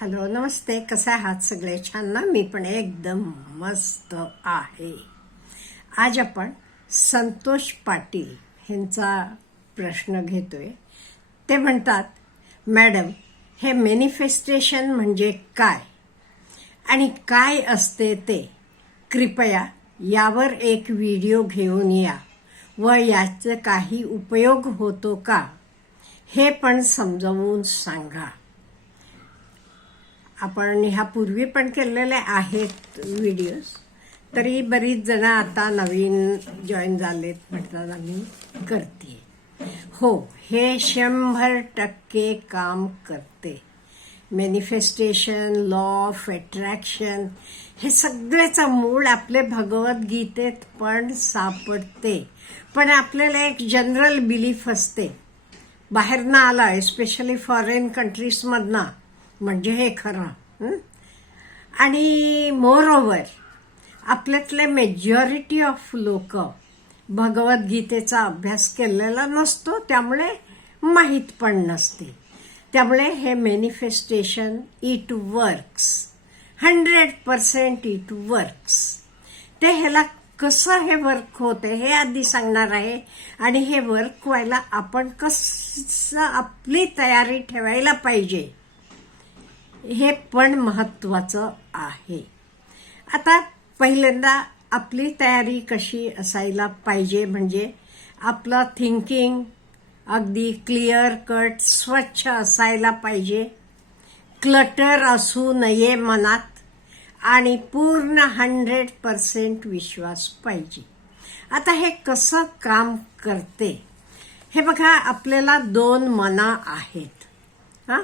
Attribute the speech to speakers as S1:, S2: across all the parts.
S1: Hello नमस्ते. कसे आहात सगळे छान ना मी पण एकदम मस्त आहे. आज आपण संतोष पाटील ह्यांचा प्रश्न घेतोय. ते म्हणतात मॅडम हे मॅनिफेस्टेशन म्हणजे काय? आणि काय असते ते? कृपया यावर एक व्हिडिओ घेऊन या व याचं काही उपयोग होतो का? हे पण समजावून सांगा. आपण ह्यापूर्वी पण केलेले आहेत व्हिडिओज तरी बरीच जण आता नवीन जॉईन झालेत म्हणतात आम्ही करते. हो हे शंभर टक्के काम करते. मॅनिफेस्टेशन लॉ ऑफ अट्रॅक्शन हे सगळ्याचं मूळ आपले भगवद्गीतेत पण सापडते. पण आपल्याला एक जनरल बिलीफ असते. बाहेरनं आला एस्पेशली फॉरेन कंट्रीजमधनं म्हणजे हे खरं. आणि मोरओवर आपल्यातले मेजॉरिटी ऑफ लोक भगवद्गीतेचा अभ्यास केलेला नसतो त्यामुळे माहीत पण नसते. त्यामुळे हे manifestation it works hundred percent it works ते ह्याला कसं हे वर्क होते हे आधी सांगणार आहे. आणि हे वर्क व्हायला आपण कसं आपली तयारी ठेवायला पाहिजे. हे पण महत्वाचं आहे. आता पहिल्यांदा आपली तयारी कशी असायला पाहिजे म्हणजे आपलं थिंकिंग अगदी क्लिअर कट स्वच्छ असायला पाहिजे. क्लटर असू नये मनात आणि पूर्ण हंड्रेड पर्सेंट विश्वास पाहिजे. आता हे कसं काम करते? हे बघा आपल्याला दोन मना आहेत. हां?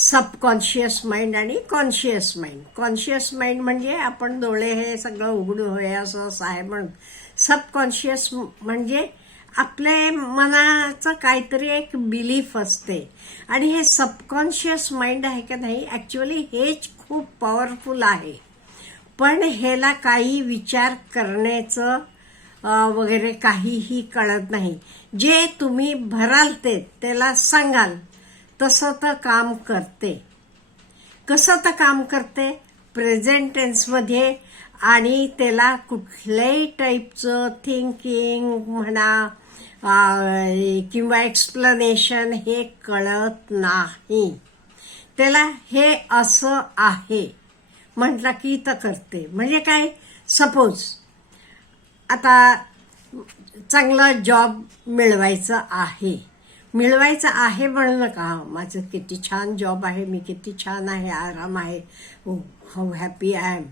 S1: सबकॉन्शियस माइंड आणि कॉन्शियस माइंड. कॉन्शियस माइंड म्हणजे आपण डोळे हे सगळं उघडू होय असं असं आहे म्हणून. सबकॉन्शियस म्हणजे आपले मनाचं काहीतरी एक बिलीफ असते. आणि हे सबकॉन्शियस माइंड आहे का नाही ॲक्च्युअली हेच खूप पॉवरफुल आहे. पण ह्याला काही विचार करण्याचं वगैरे काहीही कळत नाही. जे तुम्ही भराल ते त्याला सांगाल. तसं तर काम करते. कसं तर काम करते? प्रेझेंट टेन्समध्ये आणि त्याला कुठल्याही टाईपचं थिंकिंग म्हणा किंवा एक्सप्लनेशन हे कळत नाही. त्याला हे असं आहे. म्हटलं की तर करते. म्हणजे काय? सपोज आता चांगला जॉब मिळवायचं आहे. मिळवायचं आहे म्हणलं का? माझं किती छान जॉब आहे मी किती छान आहे आराम आहे. हाऊ हॅपी आय एम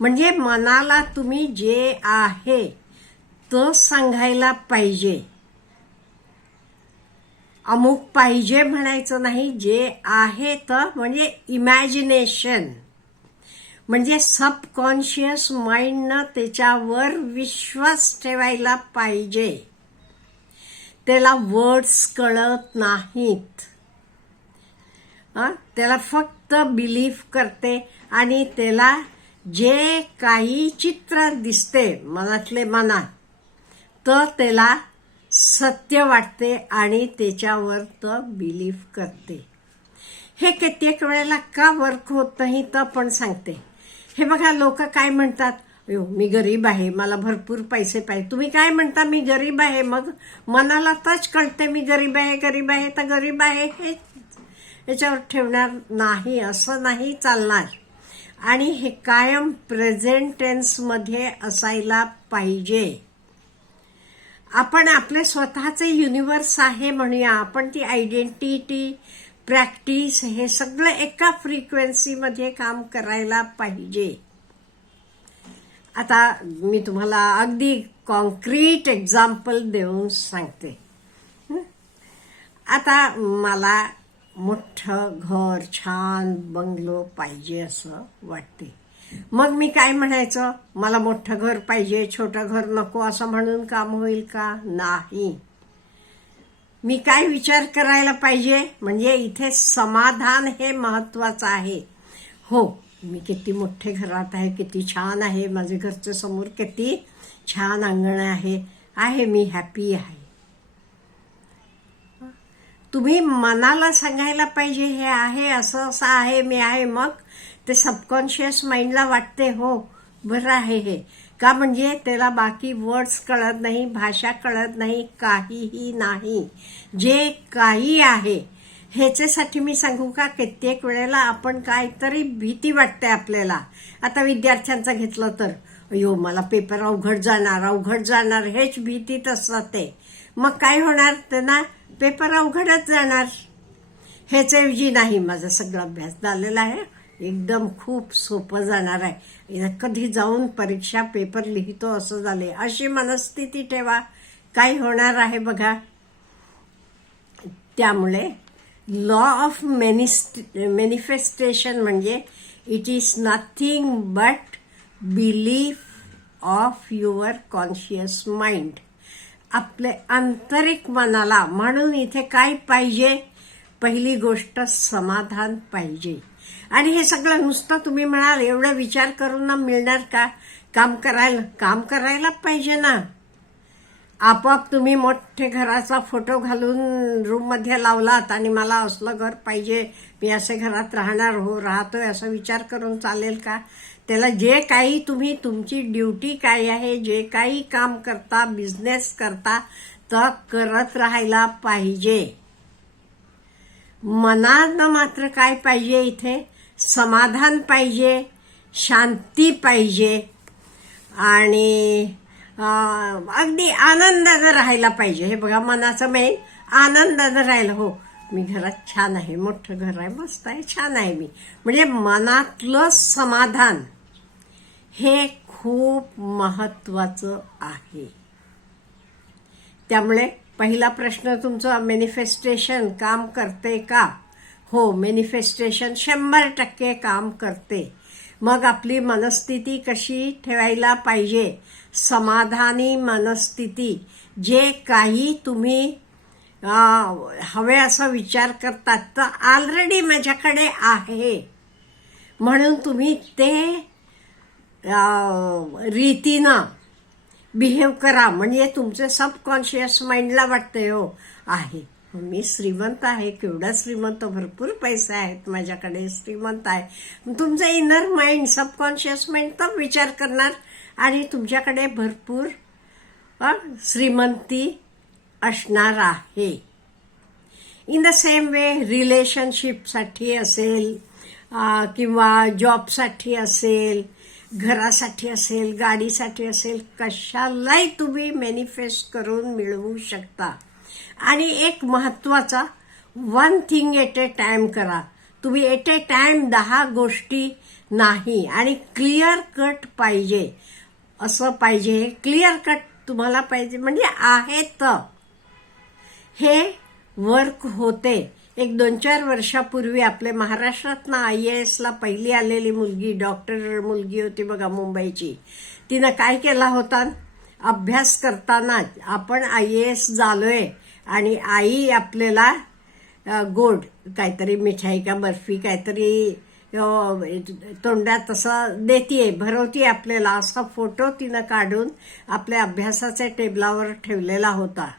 S1: म्हणजे मनाला तुम्ही जे आहे तो सांगायला पाहिजे. अमुक पाहिजे म्हणायचं नाही जे आहे तर म्हणजे इमॅजिनेशन म्हणजे सबकॉन्शियस माइंडनं त्याच्यावर विश्वास ठेवायला पाहिजे. त्याला वर्ड्स कळत नाहीत. त्याला फक्त बिलीफ करते आणि त्याला जे काही चित्र दिसते मनातले मनात तर त्याला सत्य वाटते आणि त्याच्यावर तर बिलीफ करते. हे कित्येक वेळेला का वर्क होत नाही तर पण सांगते. हे बघा लोक काय म्हणतात? मी गरीब आहे मला भरपूर पैसे पाहिजे. तुम्ही काय म्हणता मी गरीब आहे? मग मनाला तच कळते मी गरीब आहे गरीब आहे तर गरीब आहे हे. याच्यावर ठेवणार नाही असं नाही चालणार. आणि हे कायम प्रेझेंट टेन्समध्ये असायला पाहिजे. आपण आपले स्वतःचे युनिवर्स आहे म्हणूया. आपण ती आयडेंटिटी प्रॅक्टिस हे सगळं एका फ्रिक्वेन्सीमध्ये काम करायला पाहिजे. आता मी तुम्हाला अगदी कॉन्क्रीट एक्झाम्पल देऊन सांगते. आता मला मोठं घर छान बंगलो पाहिजे असं वाटते. मग मी काय म्हणायचं? मला मोठं घर पाहिजे छोटं घर नको असं म्हणून काम होईल का? नाही. मी काय विचार करायला पाहिजे? म्हणजे इथे समाधान हे महत्वाचं आहे. हो मी किती मोठे घरात आहे किती छान आहे माझे घरच्या समोर किती छान अंगण आहे आहे मी हॅपी आहे. तुम्ही मनाला सांगायला पाहिजे हे आहे असं असं आहे मी आहे मग ते सबकॉन्शियस माइंडला वाटते हो बरं आहे हे. का म्हणजे त्याला बाकी वर्ड्स कळत नाही भाषा कळत नाही काहीही नाही. जे काही आहे ह्याच्यासाठी मी सांगू का कित्येक वेळेला आपण काहीतरी भीती वाटते आपल्याला. आता विद्यार्थ्यांचं घेतलं तर अयो मला पेपर अवघड जाणार अवघड जाणार हेच भीतीत असतात ते मग काय होणार त्यांना? पेपर अवघडच जाणार. ह्याच्याऐवजी नाही माझा सगळा अभ्यास झालेला आहे. एकदम खूप सोपं जाणार आहे. कधी जाऊन परीक्षा पेपर लिहितो असं झाले अशी मनस्थिती ठेवा. काय होणार आहे बघा. त्यामुळे लॉ ऑफ मॅनिफेस्टेशन म्हणजे it is nothing but belief of your conscious mind आपले आंतरिक मनाला म्हणून इथे काय पाहिजे? पहिली गोष्ट समाधान पाहिजे. आणि हे सगळं नुसतं तुम्ही म्हणाल एवढा विचार करून ना मिळणार का? काम करायला काम करायला पाहिजे ना. आपोआप तुम्ही मोठे घराचा फोटो घालून रूममध्ये लावलात आणि मला असलं घर पाहिजे मी असे घरात राहणार हो राहतोय असा विचार करून चालेल का? त्याला जे काही तुम्ही तुमची ड्युटी काय आहे जे काही काम करता बिझनेस करता तर करत राहायला पाहिजे. मनानं मात्र काय पाहिजे इथे? समाधान पाहिजे शांती पाहिजे. आणि अगदी आनंदानं राहायला पाहिजे. हे बघा मनाचं मेन आनंदानं राहायला. हो मी घरात छान आहे. मोठं घर आहे. मस्त आहे. छान आहे मी. म्हणजे मनातलं समाधान हे खूप महत्वाचं आहे. त्यामुळे पहिला प्रश्न तुमचं मॅनिफेस्टेशन काम करते का? हो मॅनिफेस्टेशन शंभर टक्के काम करते. मग आपली मनस्थिती कशी ठेवायला पाहिजे? समाधानी मनस्थिती. जे काही तुम्ही हवे असा विचार करतात तर ऑलरेडी माझ्याकडे आहे. म्हणून तुम्ही ते रीतीनं बिहेव करा. म्हणजे तुमचे सबकॉन्शियस माइंडला वाटते हो आहे. हो, मी श्रीमंत आहे केवढा श्रीमंत भरपूर पैसे आहेत माझ्याकडे श्रीमंत आहे. तुमचं इनर माइंड सबकॉन्शियस माइंड तर विचार करणार आणि तुमच्याकडे भरपूर श्रीमंती असणार आहे. इन द सेम वे रिलेशनशिपसाठी असेल किंवा जॉबसाठी असेल घरासाठी असेल गाडीसाठी असेल कशालाही तुम्ही मॅनिफेस्ट करून मिळवू शकता. आणि एक महत्त्वाचा one thing at a time करा. तुम्ही एट ए टाइम दहा गोष्टी नाही आणि क्लिअर कट पाहिजे. असं पाहिजे. क्लिअर कट तुम्हाला पाहिजे म्हणजे आहे तर हे वर्क होते. एक दोन चार वर्षापूर्वी आपले महाराष्ट्रातनं आय ए एसला पहिली आलेली मुलगी डॉक्टर मुलगी होती बघा मुंबईची. तिनं काय केला होता? अभ्यास करताना आपण आय ए एस झालोय. आणि आई आपल्याला गोड काहीतरी मिठाई का बर्फी काहीतरी तोंडात असं देते भरवती आपल्याला असा फोटो तिनं काढून आपल्या अभ्यासाच्या टेबलावर ठेवलेला होता.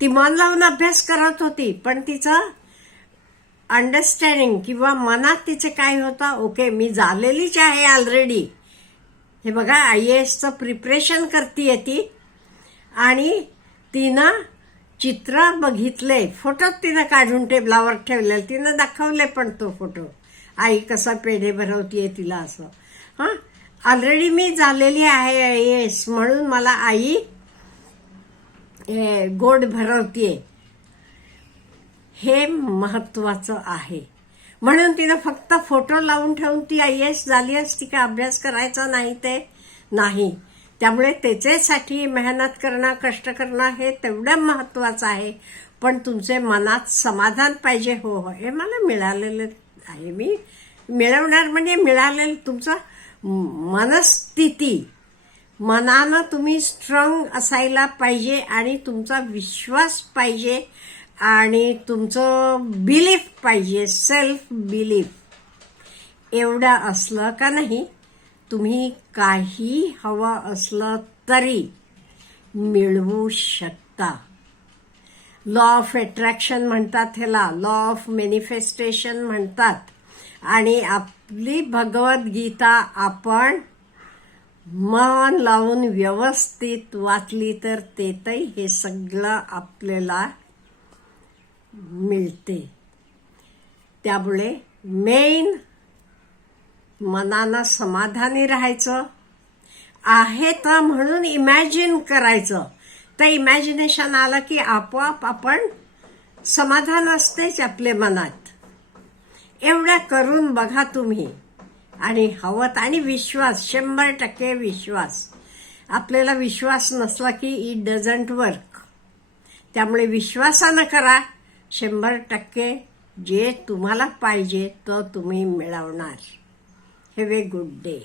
S1: ती मन लावून अभ्यास करत होती पण तिचं अंडरस्टँडिंग किंवा मनात तिचे काय होतं ओके मी झालेलीच आहे ऑलरेडी हे बघा आय एसचं प्रिपरेशन करते ती. आणि तिनं चित्र बघितले फोटोत तिनं काढून टेबलावर ठेवले तिनं दाखवले पण तो फोटो आई कसा पेढे भरवतीये तिला असं. हां? ऑलरेडी मी झालेली आहे आय एस म्हणून मला आई गोड भरवतीये. हे महत्वाचं आहे. म्हणून तिनं फक्त फोटो लावून ठेवून ती आय एस झाली असती का? अभ्यास करायचा नाही ते? नाही. त्यामुळे त्याच्यासाठी मेहनत करणं कष्ट करणं हे तेवढं महत्त्वाचं आहे. पण तुमचे मनात समाधान पाहिजे. हो हो. हे मला मिळालेलं आहे. मी मिळवणार म्हणजे मिळालेलं तुमचं मनस्थिती. मनानं तुम्ही स्ट्रॉंग असायला पाहिजे आणि तुमचा विश्वास पाहिजे आणि तुमचं बिलीफ पाहिजे. सेल्फ बिलीफ एवढं असलं का नाही? तुम्ही काही हवं असलं तरी मिळवू शकता. लॉ ऑफ अट्रॅक्शन म्हणतात ह्याला. लॉ ऑफ मॅनिफेस्टेशन म्हणतात. आणि आपली भगवद्गीता आपण मन लावून व्यवस्थित वाचली तर तेथही हे सगळं आपल्याला मिळते. त्यामुळे मेन मनानं समाधानी राहायचं. आहे तर म्हणून इमॅजिन करायचं. तर इमॅजिनेशन आलं की आपोआप आपण समाधान असतेच आपले मनात. एवढ्या करून बघा तुम्ही. आणि हवत आणि विश्वास शंभर टक्के विश्वास. आपल्याला विश्वास नसला की इट डझंट वर्क त्यामुळे विश्वासानं करा. शंभर टक्के जे तुम्हाला पाहिजे तो तुम्ही मिळवणार. Have a good day